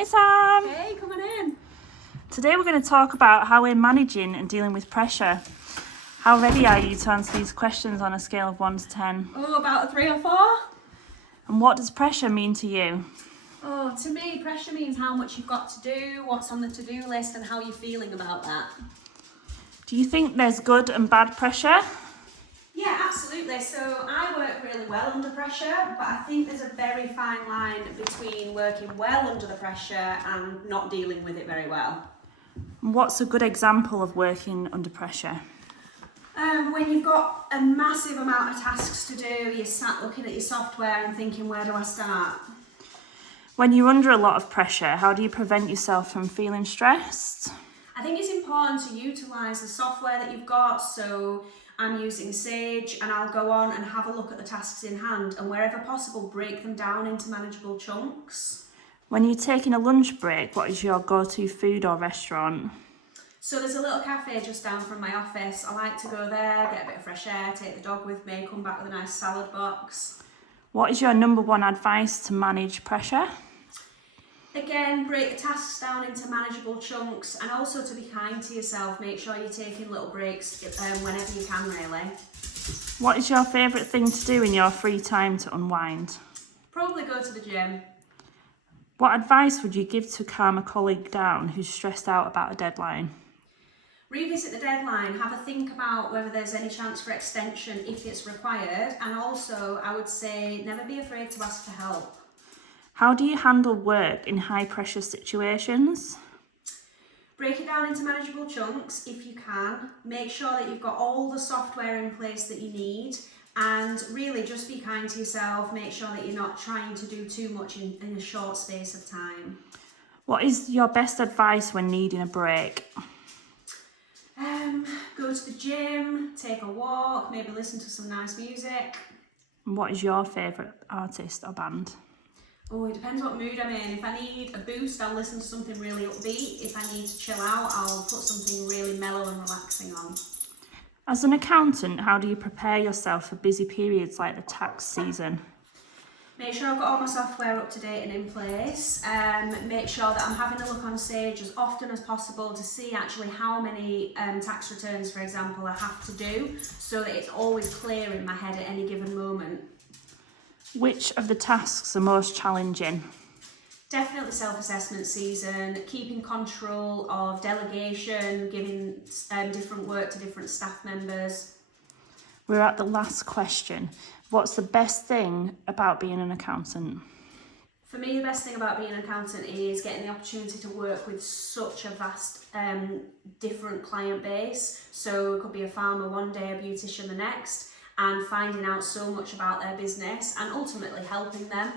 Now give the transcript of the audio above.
Hi Sam! Hey, come on in. Today we're going to talk about how we're managing and dealing with pressure. How ready are you to answer these questions on a scale of 1 to 10? Oh, about a 3 or 4? And what does pressure mean to you? Oh, to me, pressure means how much you've got to do, what's on the to-do list, and how you're feeling about that. Do you think there's good and bad pressure? Yeah, absolutely. So I work really well under pressure, but I think there's a very fine line between working well under the pressure and not dealing with it very well. And what's a good example of working under pressure? When you've got a massive amount of tasks to do, you're sat looking at your software and thinking, where do I start? When you're under a lot of pressure, how do you prevent yourself from feeling stressed? I think it's important to utilise the software that you've got. So I'm using Sage, and I'll go on and have a look at the tasks in hand, and wherever possible break them down into manageable chunks. When you're taking a lunch break, what is your go-to food or restaurant? So there's a little cafe just down from my office. I like to go there, get a bit of fresh air, take the dog with me, come back with a nice salad box. What is your number one advice to manage pressure? Again, break the tasks down into manageable chunks, and also to be kind to yourself. Make sure you're taking little breaks whenever you can, really. What is your favourite thing to do in your free time to unwind? Probably go to the gym. What advice would you give to calm a colleague down who's stressed out about a deadline? Revisit the deadline, have a think about whether there's any chance for extension if it's required, and also I would say never be afraid to ask for help. How do you handle work in high pressure situations? Break it down into manageable chunks if you can. Make sure that you've got all the software in place that you need, and really just be kind to yourself. Make sure that you're not trying to do too much in a short space of time. What is your best advice when needing a break? Go to the gym, take a walk, maybe listen to some nice music. And what is your favourite artist or band? Oh, it depends what mood I'm in. If I need a boost, I'll listen to something really upbeat. If I need to chill out, I'll put something really mellow and relaxing on. As an accountant, how do you prepare yourself for busy periods like the tax season? Make sure I've got all my software up to date and in place. Make sure that I'm having a look on Sage as often as possible to see actually how many tax returns, for example, I have to do, so that it's always clear in my head at any given moment. Which of the tasks are most challenging? Definitely self-assessment season, keeping control of delegation, giving different work to different staff members. We're at the last question. What's the best thing about being an accountant? For me, the best thing about being an accountant is getting the opportunity to work with such a vast, different client base. So it could be a farmer one day, a beautician the next, and finding out so much about their business and ultimately helping them.